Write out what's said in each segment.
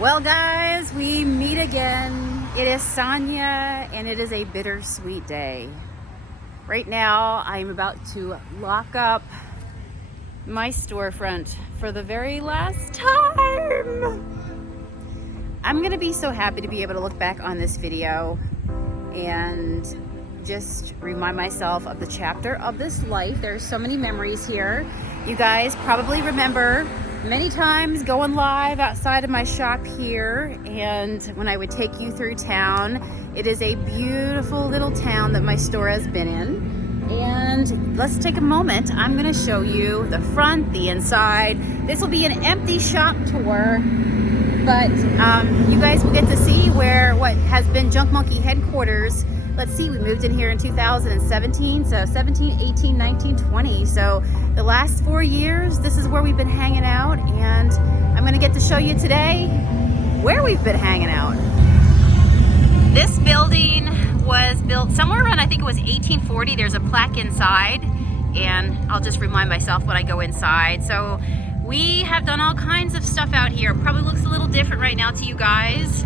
Well, guys, we meet again. It is Sonia, and it is a bittersweet day. Right now, I'm about to lock up my storefront for the very last time. I'm gonna be so happy to be able to look back on this video and just remind myself of the chapter of this life. There's so many memories here. You guys probably remember many times going live outside of my shop here, and when I would take you through town. It is a beautiful little town that my store has been in. And let's take a moment. I'm gonna show you the front, the inside. This will be an empty shop tour, but you guys will get to see what has been Junk Monkey headquarters. Let's see, we moved in here in 2017, so 17, 18, 19, 20. So the last 4 years, this is where we've been hanging out, and I'm gonna get to show you today where we've been hanging out. This building was built somewhere around, I think it was 1840. There's a plaque inside, and I'll just remind myself when I go inside. So we have done all kinds of stuff out here. Probably looks a little different right now to you guys.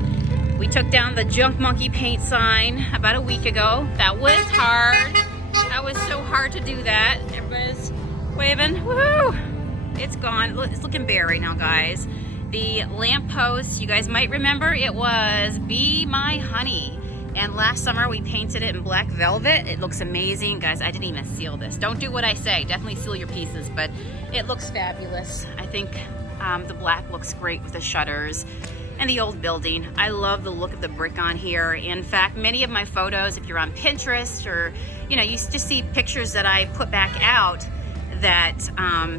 We took down the Junk Monkey paint sign about a week ago. That was hard. That was so hard to do that. Everybody's waving. Woohoo! It's gone. It's looking bare right now, guys. The lamppost, you guys might remember, it was Be My Honey. And last summer we painted it in black velvet. It looks amazing. Guys, I didn't even seal this. Don't do what I say. Definitely seal your pieces, but it looks fabulous. I think the black looks great with the shutters. And the old building. I love the look of the brick on here. In fact, many of my photos, if you're on Pinterest or, you just see pictures that I put back out, that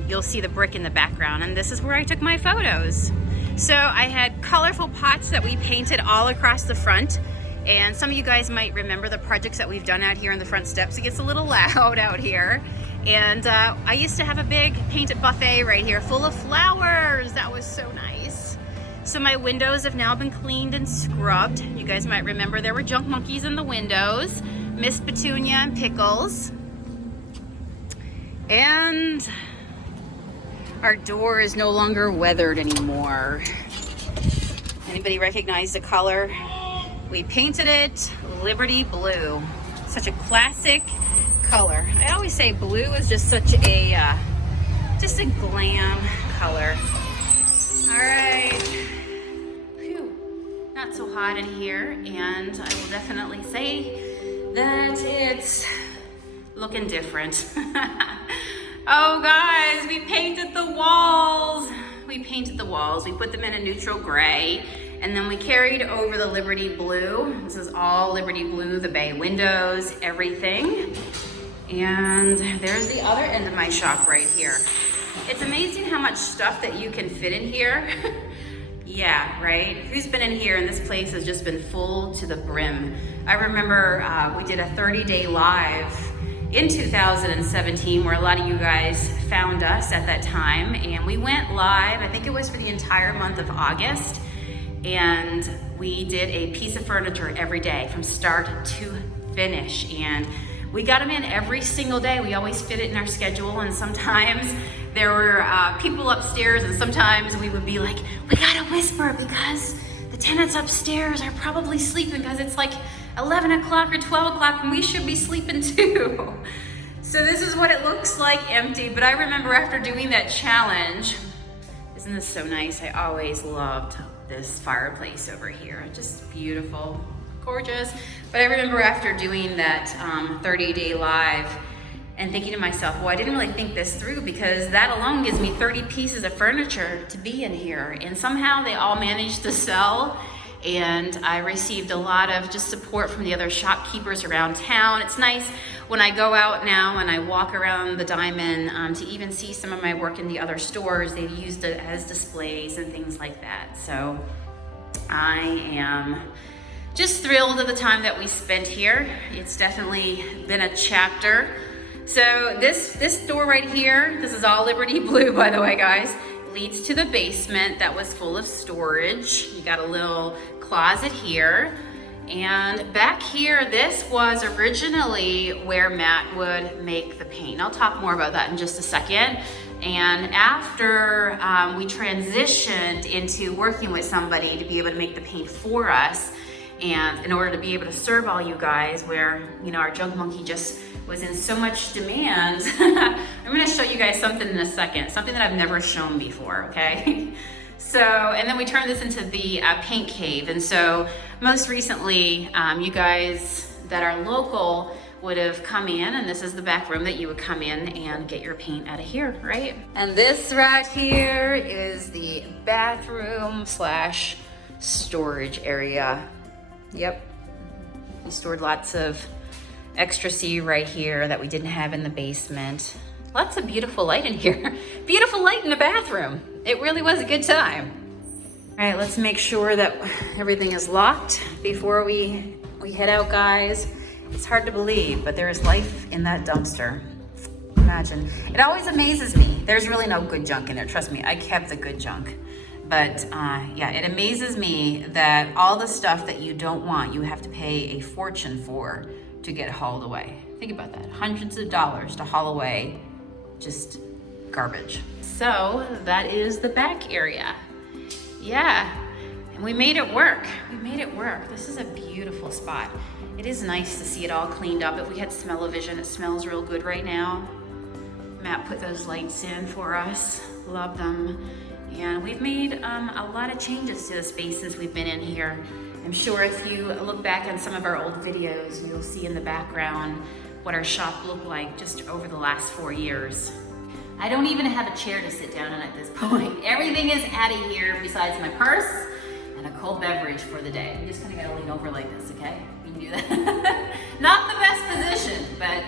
you'll see the brick in the background. And this is where I took my photos. So I had colorful pots that we painted all across the front. And some of you guys might remember the projects that we've done out here on the front steps. It gets a little loud out here. And I used to have a big painted buffet right here full of flowers. That was so nice. So my windows have now been cleaned and scrubbed. You guys might remember there were junk monkeys in the windows. Miss Petunia and Pickles. And our door is no longer weathered anymore. Anybody recognize the color? We painted it Liberty Blue. Such a classic color. I always say blue is just such a glam color. All right. Not so hot in here, and I will definitely say that it's looking different. Oh guys, we painted the walls. We put them in a neutral gray, and then we carried over the Liberty Blue. This is all Liberty Blue, the bay windows, everything. And there's the other end of my shop right here. It's amazing how much stuff that you can fit in here. Yeah, right? Who's been in here and this place has just been full to the brim? I remember we did a 30-day live in 2017 where a lot of you guys found us at that time, and we went live, I think it was for the entire month of August, and we did a piece of furniture every day from start to finish, and we got them in every single day. We always fit it in our schedule, and sometimes there were people upstairs, and sometimes we would be like, we gotta whisper because the tenants upstairs are probably sleeping because it's like 11 o'clock or 12 o'clock and we should be sleeping too. So this is what it looks like empty, but I remember after doing that challenge, isn't this so nice? I always loved this fireplace over here. Just beautiful, gorgeous. But I remember after doing that 30-day live and thinking to myself, well, I didn't really think this through because that alone gives me 30 pieces of furniture to be in here. And somehow they all managed to sell. And I received a lot of just support from the other shopkeepers around town. It's nice when I go out now and I walk around the Diamond to even see some of my work in the other stores. They've used it as displays and things like that. So I am just thrilled at the time that we spent here. It's definitely been a chapter. So this door right here, this is all Liberty Blue, by the way, guys, leads to the basement that was full of storage. You got a little closet here. And back here, this was originally where Matt would make the paint. I'll talk more about that in just a second. And after we transitioned into working with somebody to be able to make the paint for us, and in order to be able to serve all you guys, where, you know, our junk monkey just was in so much demand, I'm gonna show you guys something in a second, something that I've never shown before, okay? So, and then we turned this into the paint cave. And so most recently, you guys that are local would have come in, and this is the back room that you would come in and get your paint out of here, right? And this right here is the bathroom slash storage area. Yep, we stored lots of extra C right here that we didn't have in the basement. Lots of beautiful light in here. Beautiful light in the bathroom. It really was a good time. All right, let's make sure that everything is locked before we head out, guys. It's hard to believe, but there is life in that dumpster. Imagine. It always amazes me. There's really no good junk in there. Trust me, I kept the good junk. But yeah, it amazes me that all the stuff that you don't want, you have to pay a fortune for to get hauled away. Think about that. Hundreds of dollars to haul away just garbage. So that is the back area. Yeah, and we made it work. We made it work. This is a beautiful spot. It is nice to see it all cleaned up. If we had smell-o-vision, it smells real good right now. Matt put those lights in for us. Love them. And we've made a lot of changes to the space since we've been in here. I'm sure if you look back on some of our old videos, you'll see in the background what our shop looked like just over the last 4 years. I don't even have a chair to sit down on at this point. Everything is out of here besides my purse and a cold beverage for the day. I'm just kind of gonna lean over like this, okay? We can do that. Not the best position, but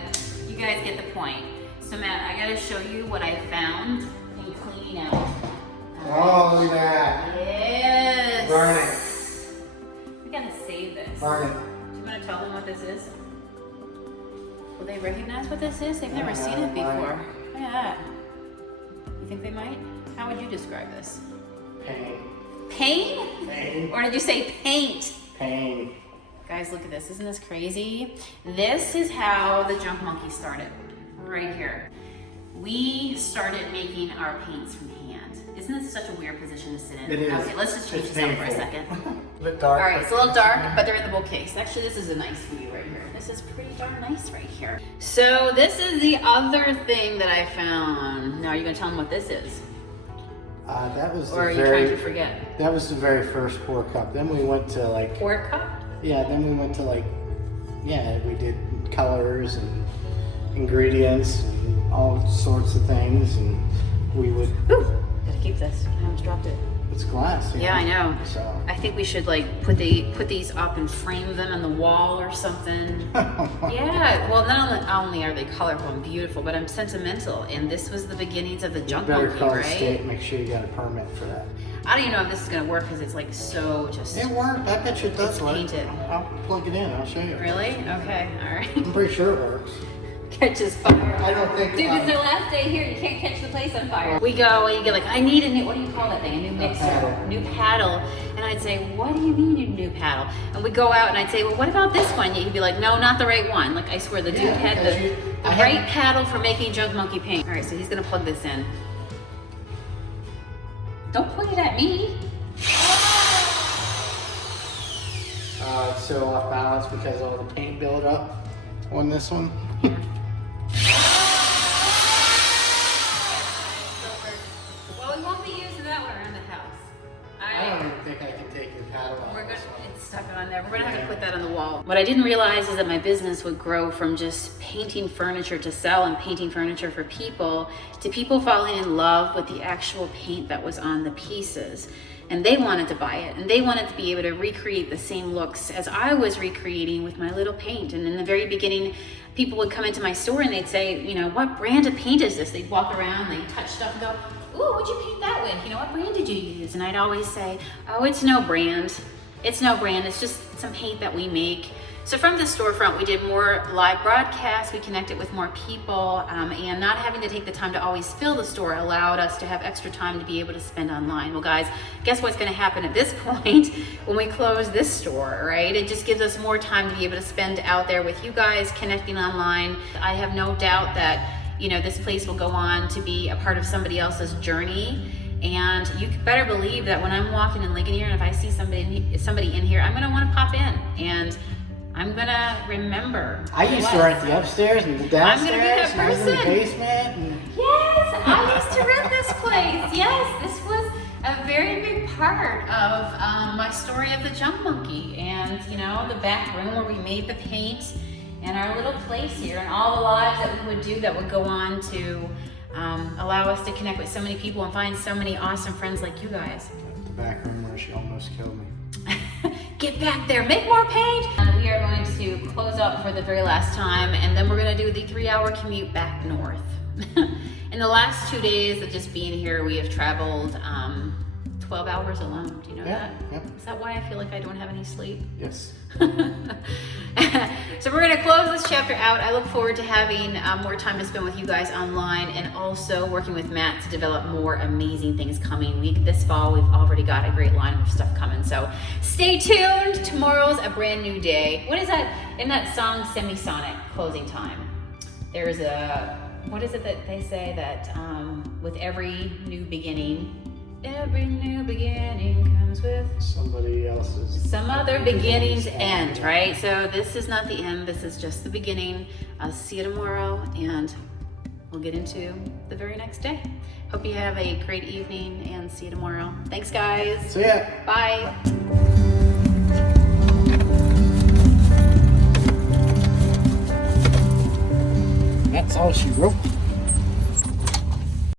you guys get the point. So Matt, I gotta show you what I found in cleaning out. Oh, look at that. Yes. Burn it. We gotta save this. Burn it. Do you wanna tell them what this is? Will they recognize what this is? They've never seen it before. Look at that. You think they might? How would you describe this? Pain. Pain? Pain. Or did you say paint? Pain. Guys, look at this. Isn't this crazy? This is how the junk monkey started. Right here. We started making our paints from hand. Isn't this such a weird position to sit in? It is. Okay, let's just change this up for a second. A bit dark. All right, it's a little dark, but they're in the bookcase. Actually, this is a nice view right here. This is pretty darn nice right here. So this is the other thing that I found. Now, are you gonna tell them what this is? That was Or are you trying to forget? That was the very first pour cup. Then we went to like. Pour cup? Yeah. Then we went to like. Yeah, we did colors and ingredients and all sorts of things, and we would. Ooh, gotta keep this. I almost dropped it. It's glass. Yeah, I know. So. I think we should like put these up and frame them on the wall or something. Yeah. Well, not only are they colorful and beautiful, but I'm sentimental, and this was the beginnings of the junk Better monkey, call the right? state. Make sure you got a permit for that. I don't even know if this is gonna work because it's like so just. It worked. I bet you it does It's work. painted. I'll plug it in. I'll show you. Really? Okay. All right. I'm pretty sure it works. Catches fire. I don't think. Dude, it's their last day here. You can't catch the place on fire. We go and you get like, I need a new, what do you call that thing? A new mixer, paddle. new paddle. And I'd say, what do you mean a new paddle? And we go out and I'd say, well, what about this one? He'd be like, no, not the right one. Like, I swear, the dude had the right paddle for making junk monkey paint. All right, so he's gonna plug this in. Don't point it at me. It's so off balance because of all the paint buildup on this one. Well, we won't be using that one around the house. I don't even think I can take your paddle off. It's stuck on there. We're gonna have to put that on the wall. What I didn't realize is that my business would grow from just painting furniture to sell and painting furniture for people to people falling in love with the actual paint that was on the pieces. And they wanted to buy it, and they wanted to be able to recreate the same looks as I was recreating with my little paint. And in the very beginning, people would come into my store and they'd say, you know, what brand of paint is this? They'd walk around, they'd touch stuff and go, ooh, what'd you paint that with? You know, what brand did you use? And I'd always say, oh, it's no brand. It's no brand, it's just some paint that we make. So from the storefront, we did more live broadcasts, we connected with more people, and not having to take the time to always fill the store allowed us to have extra time to be able to spend online. Well guys, guess what's gonna happen at this point when we close this store, right? It just gives us more time to be able to spend out there with you guys, connecting online. I have no doubt that you know, this place will go on to be a part of somebody else's journey. And you better believe that when I'm walking in Ligonier and if I see somebody in here, I'm gonna want to pop in and I'm gonna remember. I used to rent the upstairs and the downstairs. I'm gonna be that and I was in the person. basement. And... Yes, I used to rent this place. Yes, this was a very big part of my story of the jump monkey, and you know, the back room where we made the paint, and our little place here, and all the lives that we would do that would go on to allow us to connect with so many people and find so many awesome friends like you guys. The back room where she almost killed me. Get back there, make more paint. And we are going to close up for the very last time, and then we're gonna do the 3-hour commute back north. In the last 2 days of just being here, we have traveled 12 hours alone. Do you know that? Yep. Is that why I feel like I don't have any sleep? Yes. So we're gonna close this chapter out. I look forward to having more time to spend with you guys online, and also working with Matt to develop more amazing things coming. This fall, we've already got a great lineup of stuff coming. So stay tuned. Tomorrow's a brand new day. What is that in that song, Semisonic, Closing Time? There's a, what is it that they say that with every new beginning comes with Somebody else's. some other beginning's end, right? So this is not the end, this is just the beginning. I'll see you tomorrow, and we'll get into the very next day. Hope you have a great evening, and see you tomorrow. Thanks, guys. See ya. Bye. That's all she wrote.